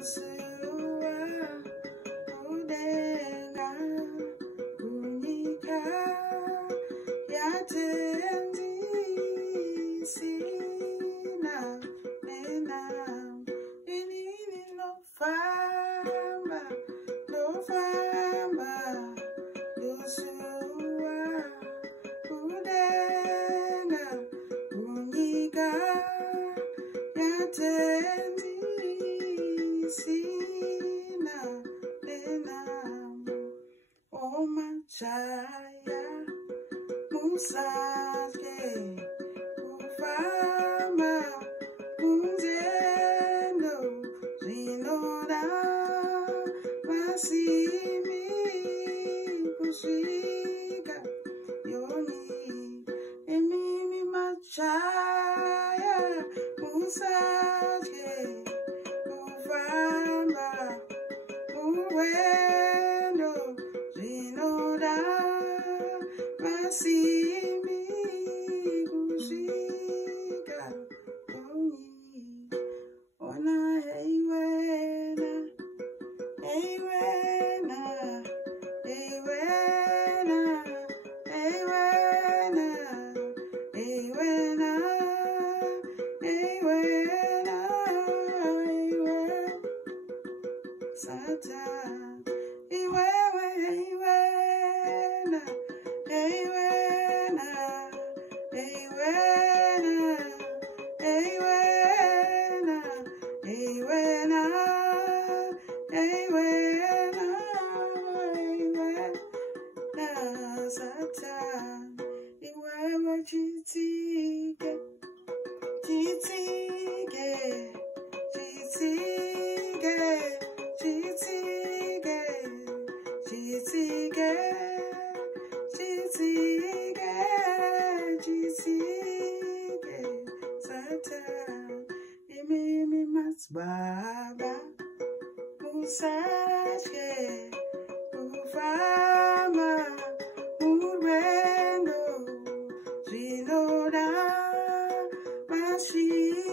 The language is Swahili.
Yosua udenga kunyika yatenzisina nena inini lofamba Yosua udenga kunyika yatenzisina nena omachaya musake kufama kunzeno zvinora masimi kusvika yoni emimi machaya musake kufamba kuwendo zvinoda masimi kusvika yoni ona heiwena heiwena heiwena heiwena heiwena heiwena heiwena Satan iwewe heiwena heiwena heiwena heiwena heiwena heiwena heiwena Satan iwewe chitsike chitsike chitsike chitsike chitsike chitsike chitsike Satan imimi matsbaba musashe kufama urwendo zvinoda masvi